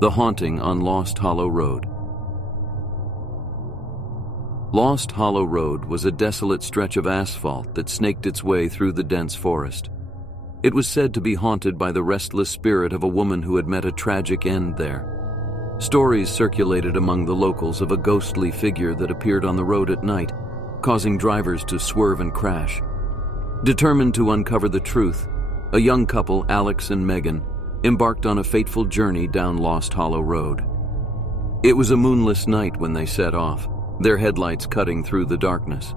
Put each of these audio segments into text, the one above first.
The Haunting on Lost Hollow Road. Lost Hollow Road was a desolate stretch of asphalt that snaked its way through the dense forest. It was said to be haunted by the restless spirit of a woman who had met a tragic end there. Stories circulated among the locals of a ghostly figure that appeared on the road at night, causing drivers to swerve and crash. Determined to uncover the truth, a young couple, Alex and Megan, embarked on a fateful journey down Lost Hollow Road. It was a moonless night when they set off, their headlights cutting through the darkness.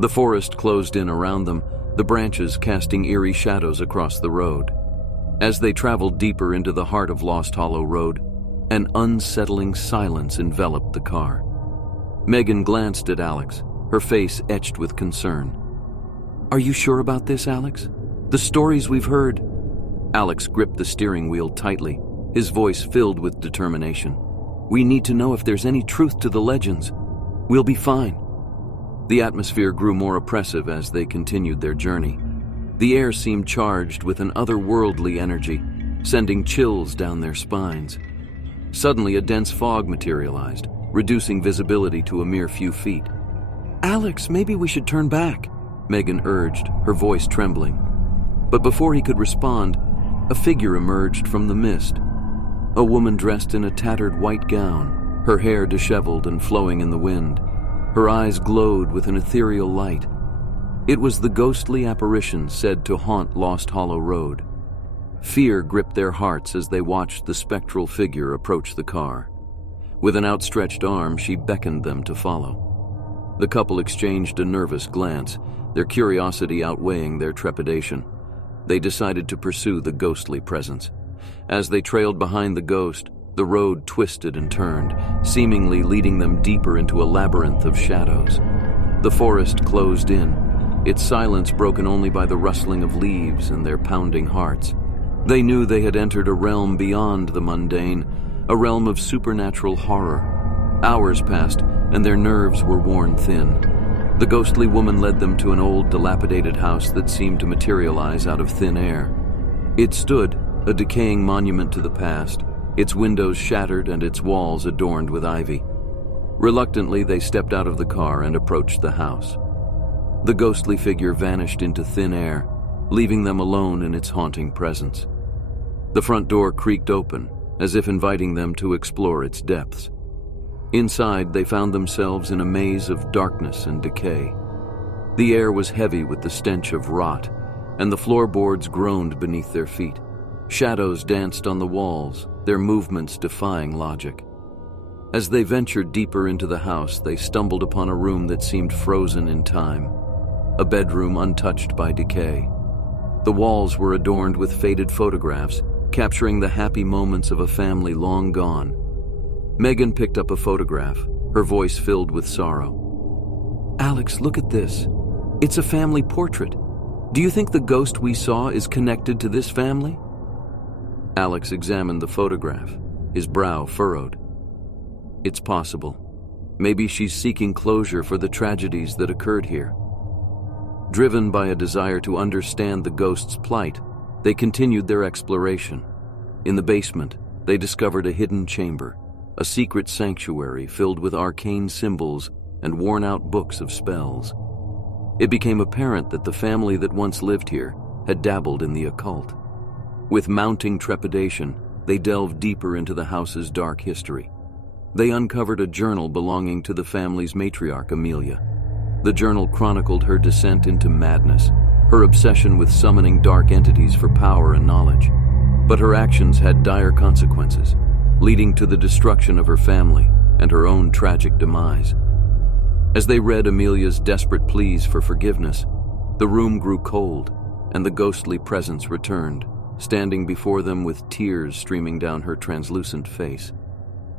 The forest closed in around them, the branches casting eerie shadows across the road. As they traveled deeper into the heart of Lost Hollow Road, an unsettling silence enveloped the car. Megan glanced at Alex, her face etched with concern. "Are you sure about this, Alex? The stories we've heard..." Alex gripped the steering wheel tightly, his voice filled with determination. "We need to know if there's any truth to the legends. We'll be fine." The atmosphere grew more oppressive as they continued their journey. The air seemed charged with an otherworldly energy, sending chills down their spines. Suddenly, a dense fog materialized, reducing visibility to a mere few feet. "Alex, maybe we should turn back," Megan urged, her voice trembling. But before he could respond, a figure emerged from the mist. A woman dressed in a tattered white gown, her hair disheveled and flowing in the wind. Her eyes glowed with an ethereal light. It was the ghostly apparition said to haunt Lost Hollow Road. Fear gripped their hearts as they watched the spectral figure approach the car. With an outstretched arm, she beckoned them to follow. The couple exchanged a nervous glance, their curiosity outweighing their trepidation. They decided to pursue the ghostly presence. As they trailed behind the ghost, the road twisted and turned, seemingly leading them deeper into a labyrinth of shadows. The forest closed in, its silence broken only by the rustling of leaves and their pounding hearts. They knew they had entered a realm beyond the mundane, a realm of supernatural horror. Hours passed, and their nerves were worn thin. The ghostly woman led them to an old, dilapidated house that seemed to materialize out of thin air. It stood, a decaying monument to the past, its windows shattered and its walls adorned with ivy. Reluctantly, they stepped out of the car and approached the house. The ghostly figure vanished into thin air, leaving them alone in its haunting presence. The front door creaked open, as if inviting them to explore its depths. Inside, they found themselves in a maze of darkness and decay. The air was heavy with the stench of rot, and the floorboards groaned beneath their feet. Shadows danced on the walls, their movements defying logic. As they ventured deeper into the house, they stumbled upon a room that seemed frozen in time, a bedroom untouched by decay. The walls were adorned with faded photographs, capturing the happy moments of a family long gone. Megan picked up a photograph, her voice filled with sorrow. "Alex, look at this. It's a family portrait. Do you think the ghost we saw is connected to this family?" Alex examined the photograph, his brow furrowed. "It's possible. Maybe she's seeking closure for the tragedies that occurred here." Driven by a desire to understand the ghost's plight, they continued their exploration. In the basement, they discovered a hidden chamber, a secret sanctuary filled with arcane symbols and worn-out books of spells. It became apparent that the family that once lived here had dabbled in the occult. With mounting trepidation, they delved deeper into the house's dark history. They uncovered a journal belonging to the family's matriarch, Amelia. The journal chronicled her descent into madness, her obsession with summoning dark entities for power and knowledge. But her actions had dire consequences, leading to the destruction of her family and her own tragic demise. As they read Amelia's desperate pleas for forgiveness, the room grew cold, and the ghostly presence returned, standing before them with tears streaming down her translucent face.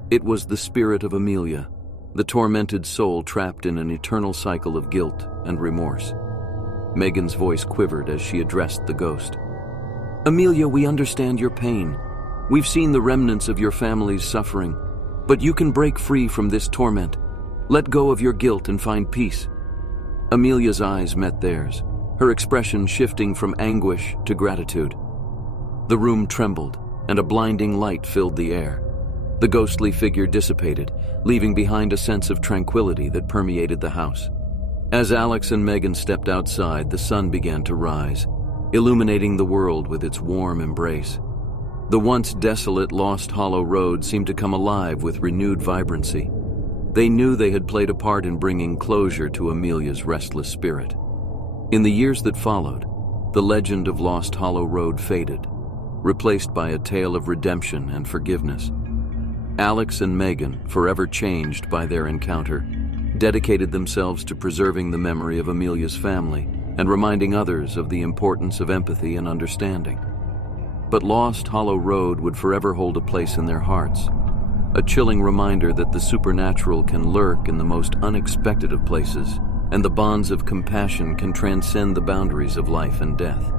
It was the spirit of Amelia, the tormented soul trapped in an eternal cycle of guilt and remorse. Megan's voice quivered as she addressed the ghost. "Amelia, we understand your pain. We've seen the remnants of your family's suffering, but you can break free from this torment. Let go of your guilt and find peace." Amelia's eyes met theirs, her expression shifting from anguish to gratitude. The room trembled, and a blinding light filled the air. The ghostly figure dissipated, leaving behind a sense of tranquility that permeated the house. As Alex and Megan stepped outside, the sun began to rise, illuminating the world with its warm embrace. The once desolate Lost Hollow Road seemed to come alive with renewed vibrancy. They knew they had played a part in bringing closure to Amelia's restless spirit. In the years that followed, the legend of Lost Hollow Road faded, replaced by a tale of redemption and forgiveness. Alex and Megan, forever changed by their encounter, dedicated themselves to preserving the memory of Amelia's family and reminding others of the importance of empathy and understanding. But Lost Hollow Road would forever hold a place in their hearts, a chilling reminder that the supernatural can lurk in the most unexpected of places, and the bonds of compassion can transcend the boundaries of life and death.